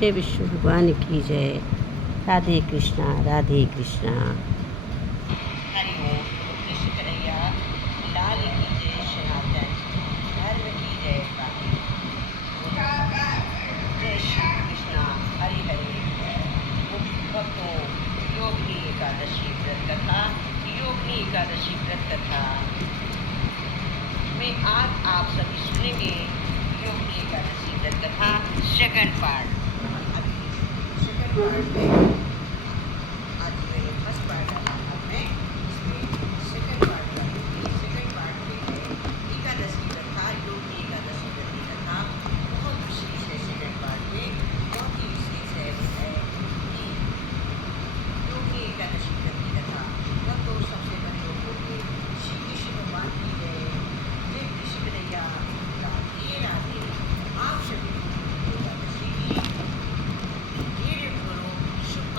जय विष्णु भगवान की जय। राधे कृष्णा राधे कृष्णा। हरि ओम। कृष्ण कन्हैया लाल की जय। सनातन धर्म की जय। जय श्री कृष्णा। हरि हरि भक्तों, योगिनी एकादशी व्रत कथा, योगिनी एकादशी व्रत कथा में आज आप सभी सुनेंगे योगिनी एकादशी व्रत कथा सेकंड पार्ट। अभी सेकंड पार्ट में आज मैंने फर्स्ट पार्ट डाला था, मैं इसमें सेकंड पार्ट डालूंगी। सेकंड पार्ट में है एकादशी कथा, योगी एकादशी व्रत की कथा। बहुत विशेष है सेकंड पार्ट में, बहुत ही विशेष है। वो है कि योगी एकादशी व्रत की कथा। तो सबसे पहले लोग बोलिए श्री कृष्ण भगवान की जय। जय कृष्ण कन्हैया राधे राधे। आप सभी को एकादशी की ढेर ढेरों शुभ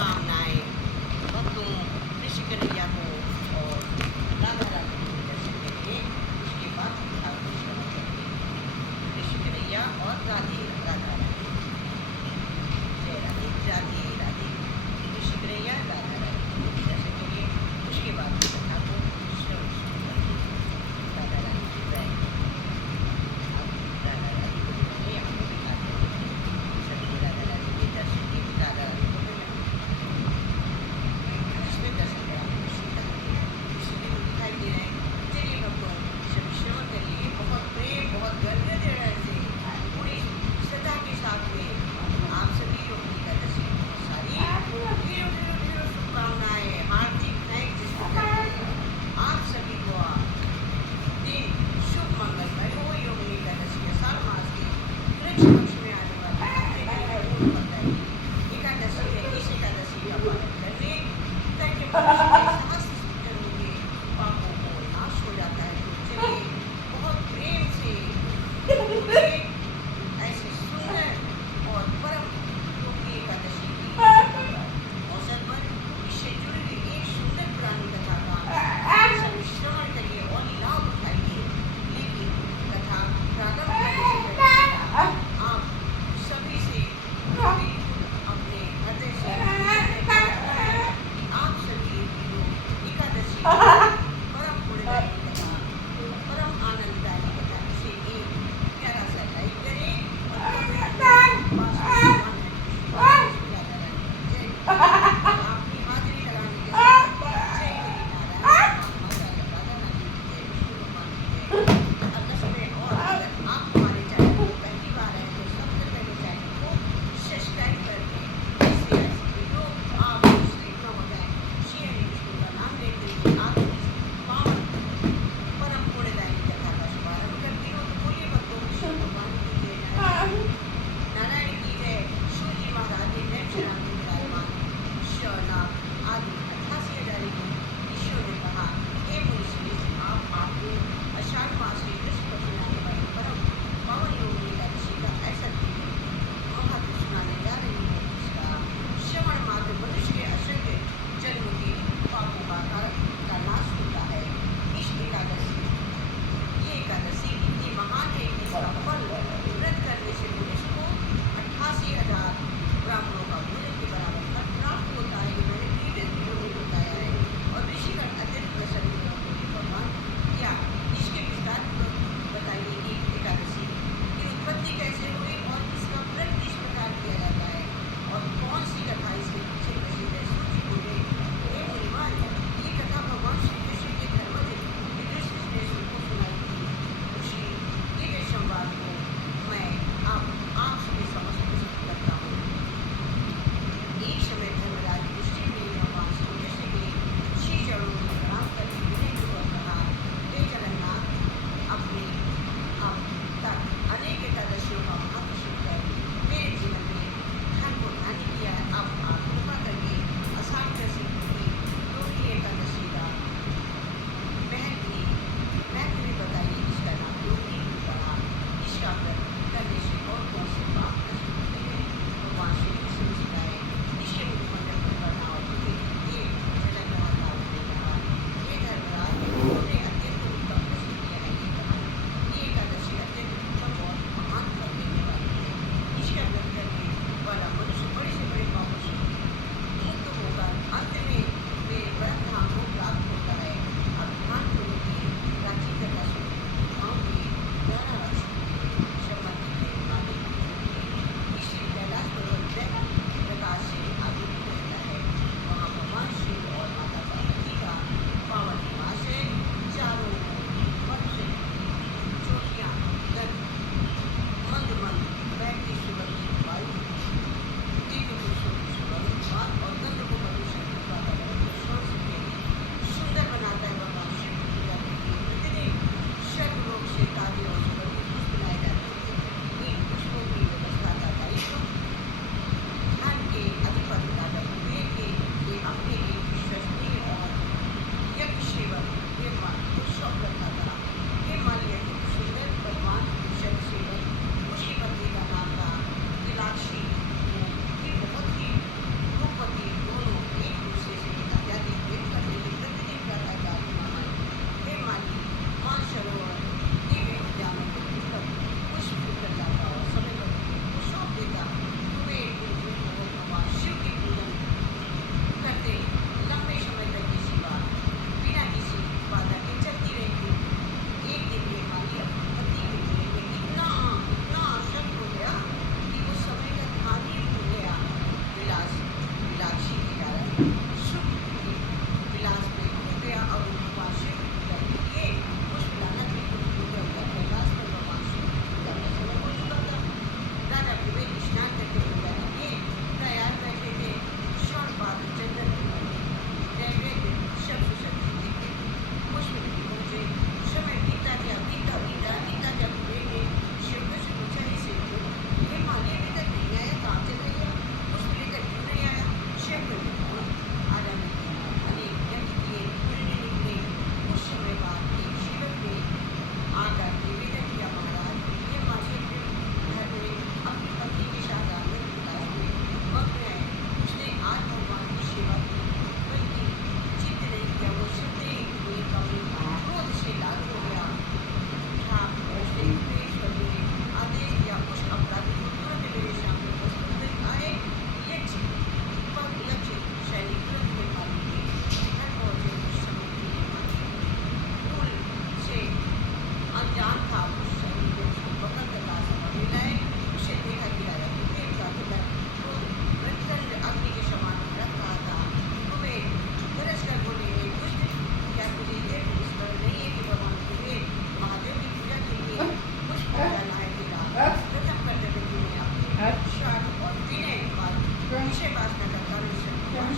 विषय वासना का कारण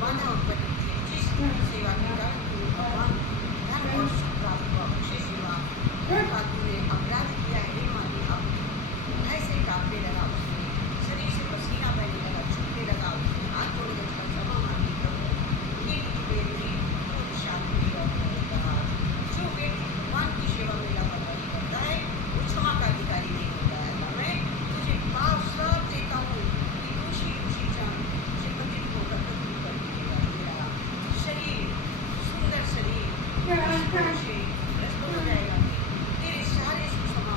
बाधा उत्पन्न की, जिस सेवा के कारण तुम्हें भगवान धन और सुख प्राप्त हुआ, अक्षय सेवा ने अपराध किया है मानी, अब भय से कांपने लगा, उसने शरीर से पसीना बहने लगा, छूटने लगा, उसने हाथ जोड़े रखकर क्षमा मांगी, प्रभु ये मेरी शांति और कहा, जो व्यक्ति भगवान की सेवा में लापरवाही करता है वो क्षमा का अधिकारी नहीं होता है। मैं तुझे पाप श्राप देता हूँ कि दोषी रुचि जान मुझे पतित होकर पृथ्वी पर गिरेगा। मेरा शरीर सुंदर शरीर से नष्ट हो जाएगा, तेरे सारे सुषमा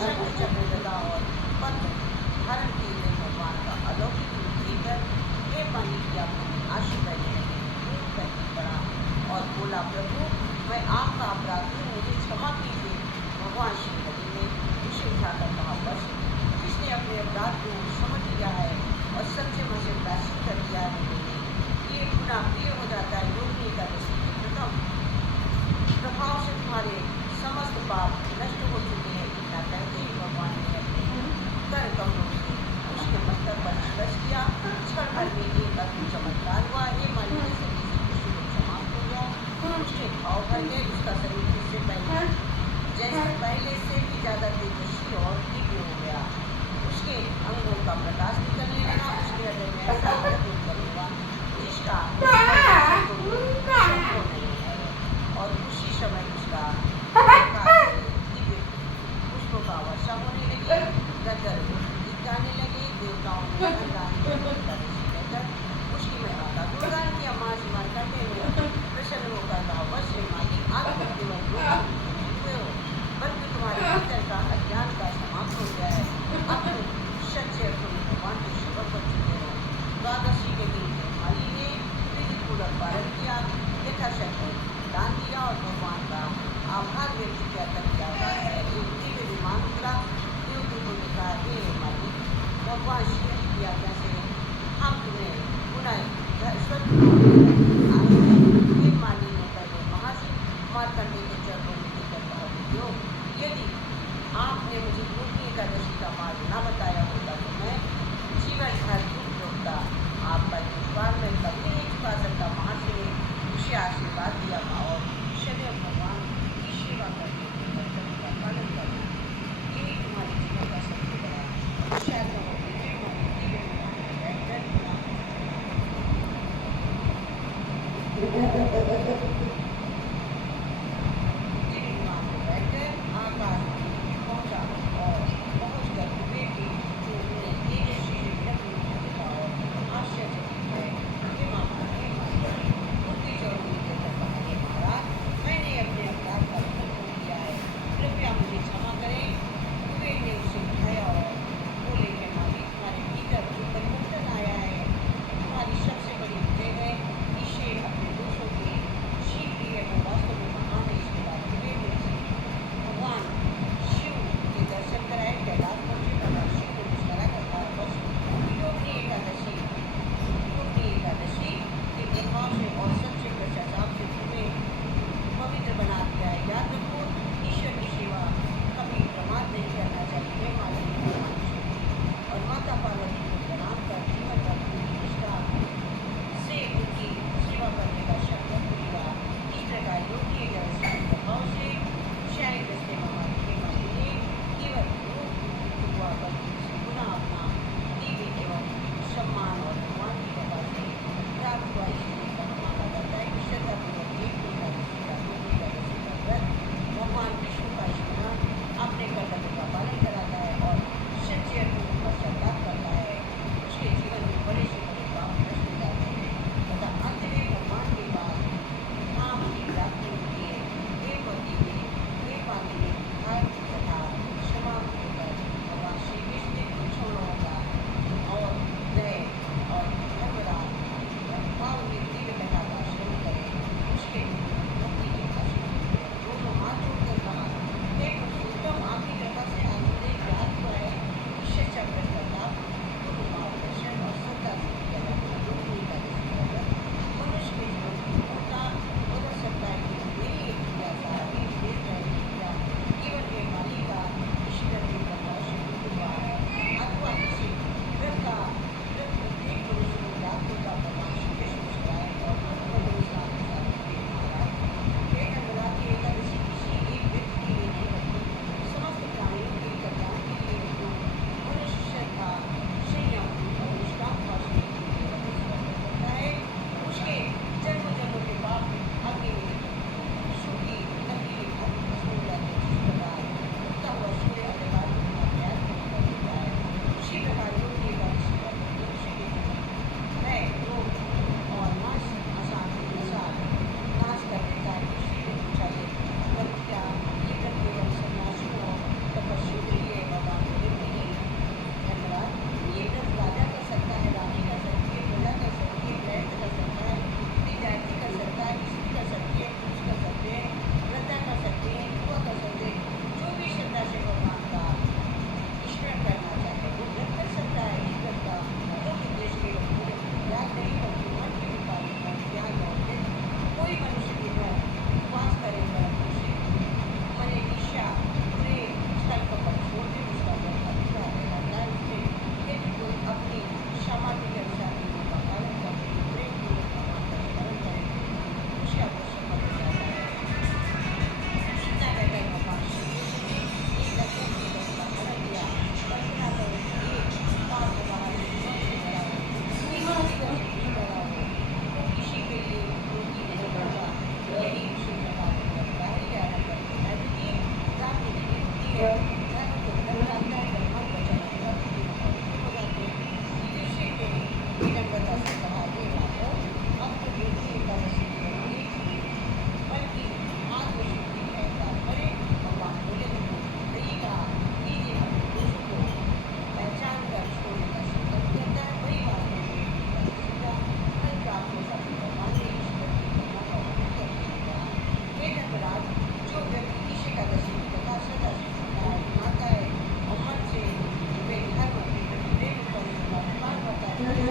शब्द चक्र गदा और पद्म धारण किए हुए भगवान का अलौकिक रूप लेकर हे पानी की आपकी आशी बहने लगी, खूब करके पड़ा और बोला, प्रभु मैं आपका अपराधी हूँ, मुझे क्षमा कीजिए। भगवान श्री हरि ने उसे उठाकर कहा, बस जिसने अपने अपराध को समझ लिया है और सच्चे मन से प्रायश्चित कर दिया है, मैंने ये गुनाह प्रिय हो जाता है। योगिनी एकादशी के प्रथम प्रभाव से तुम्हारे समस्त पाप नष्ट हो चुके हैं। इतना कहते ही भगवान ने अपने कर कमलों से उसके मस्तक पर स्पर्श किया। क्षण भर में एक अद्भुत चमत्कार हुआ। हे माली जैसे किसी को समाप्त हो गया, उसके घाव भर गए, उसका शरीर इससे पहले जैसे पहले से भी ज्यादा तेजस्वी और दिव्य हो गया। उसके अंगों का प्रकाश निकलने लगा। उसके हृदय में ऐसा अद्भुत करूँगा जिसका संभव नहीं है। और उसी समय उसका दिव्य पुष्पों का वर्षा होने लगी, गंधर्व गीत गाने लगे, देवताओं ने कहकर उसकी महिमा का गुणगान किया। माँ श्रीमान करते हुए प्रसन्न होकर कहा, बस हे मालिक, आप केवल हुए हो, बल्कि तुम्हारे भीतर का अज्ञान का समाप्त हो गया है। अब तुम सच्चे अर्थों में भगवान के सेवक बन चुके हो। द्वादशी के दिन माली ने विधिपूर्वक पालन किया, यथाशक्ति दान दिया और भगवान का आभार व्यक्त किया। तभी आकाश से एक दिव्य विमान उतरा। देवदूतों ने कहा, हे माली, भगवान श्री की आज्ञा से हम तुम्हें पुनः हे माली ने पहले महर्षि मार्कंडेय के चरणों में देकर कहा, यदि आपने मुझे योगिनी एकादशी का मार्ग न बताया होता तो मैं जीवन भर दुख भोगता। आपका उपकार मैं कभी नहीं चुका सकता। महर्षि ने उसे आशीर्वाद दिया और सदैव भगवान की सेवा करने के कर्तव्य का पालन करना, यही तुम्हारे जीवन का सबसे बड़ा शायद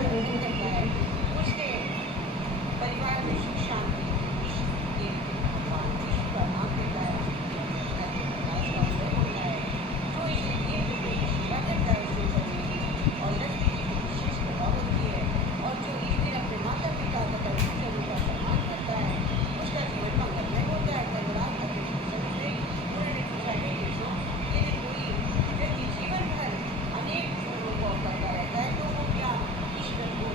ग्रहण करता है उसके परिवार में सुख शांति ईश्वर के भगवान ईश्वर का नाम लेता है प्रकाश का उदय होता है जो इसे दीन रूपे की सेवा करता है उसके शरीर की और लक्ष्मी जी की विशेष कृपा होती है और जो इस दिन अपने माता पिता तथा गुरुजनों का सम्मान करता है उसका जीवन मंगलमय होता है। धर्मराज अपने गुरुजनों से उन्होंने पूछा हे कृष्ण यदि कोई व्यक्ति जीवन भर अनेक गुरुओं को करता रहता है तो वो क्या ईश्वर को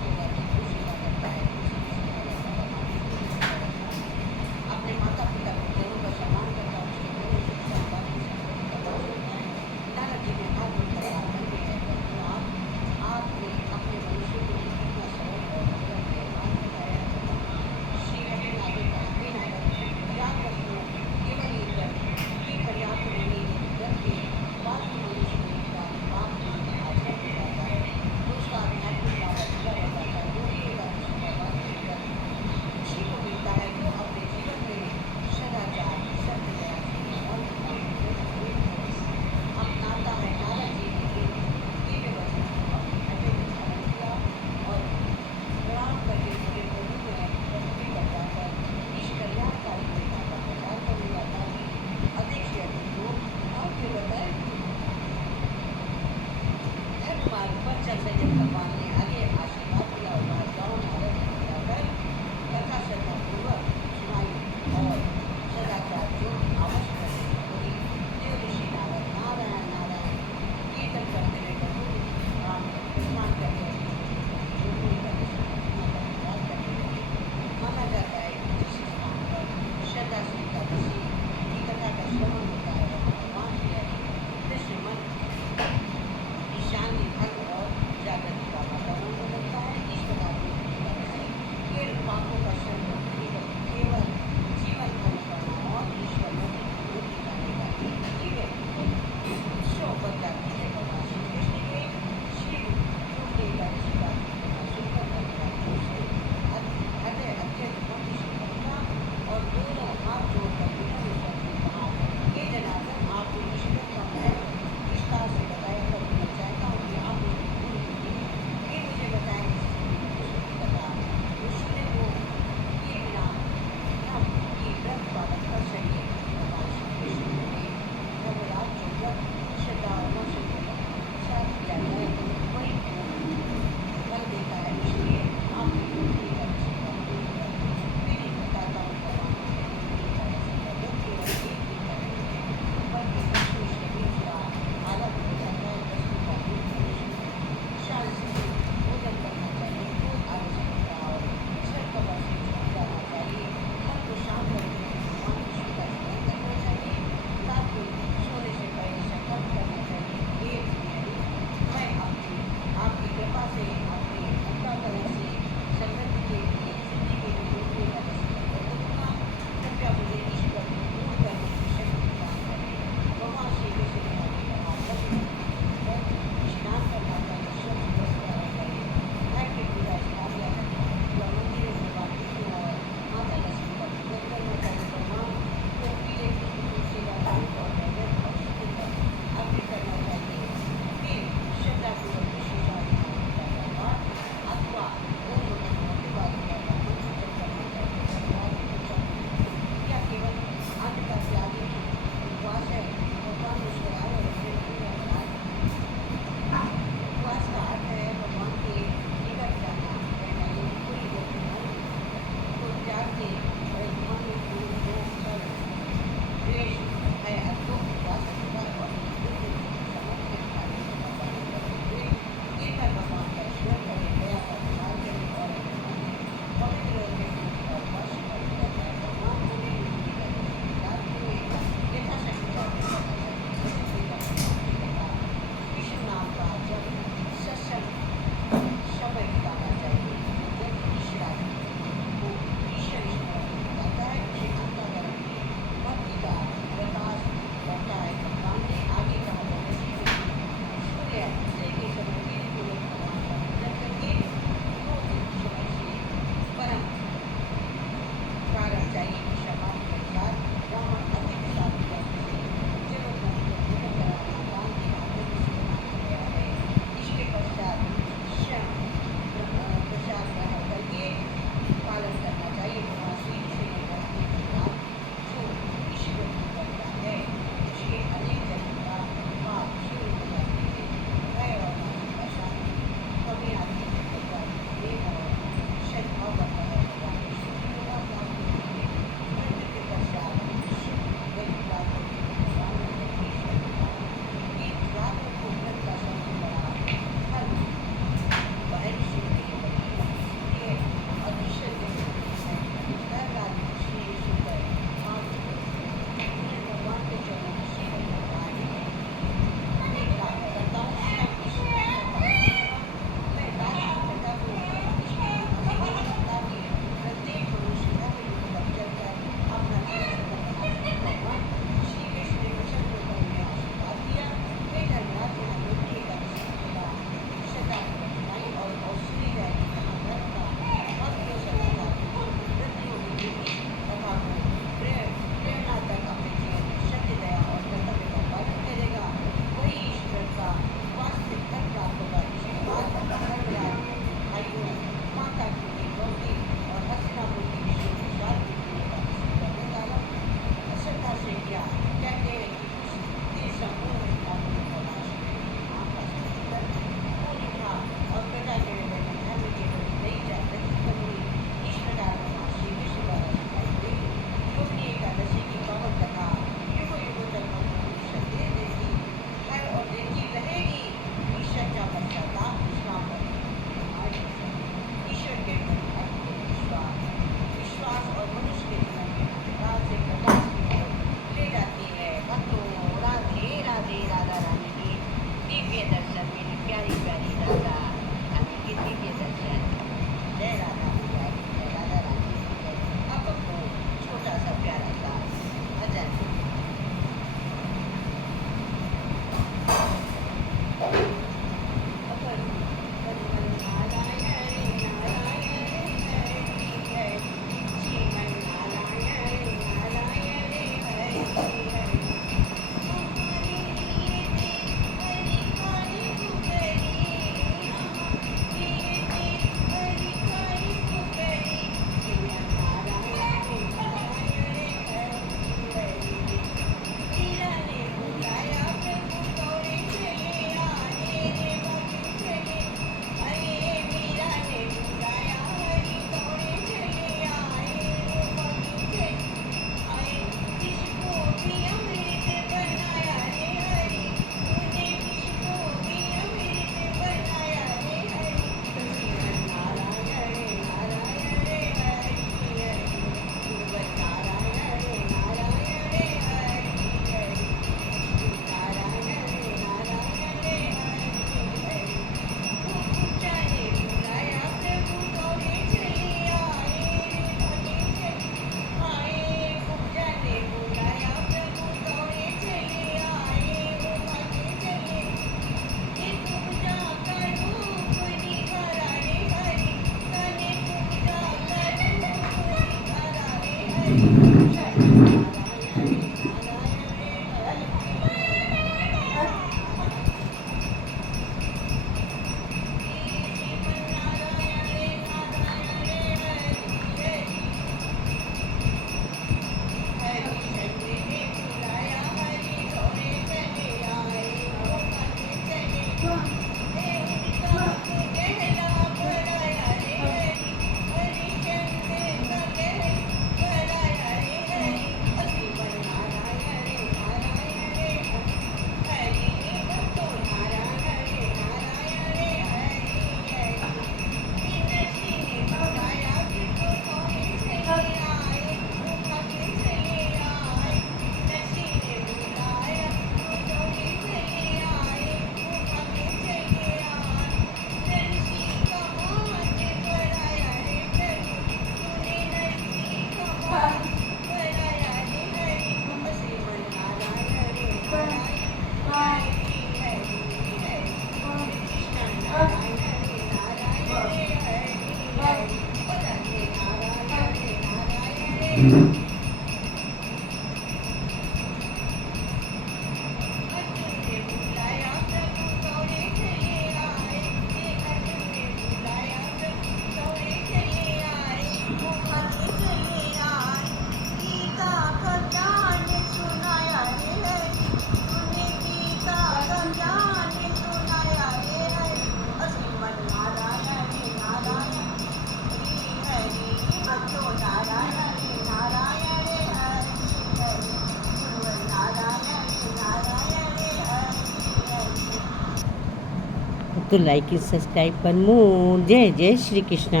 तो लाइक एंड सब्सक्राइब पर मोर। जय जय श्री कृष्णा,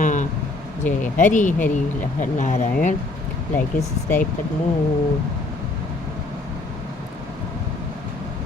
जय Hari Hari Narayan. Like and subscribe पर मोर।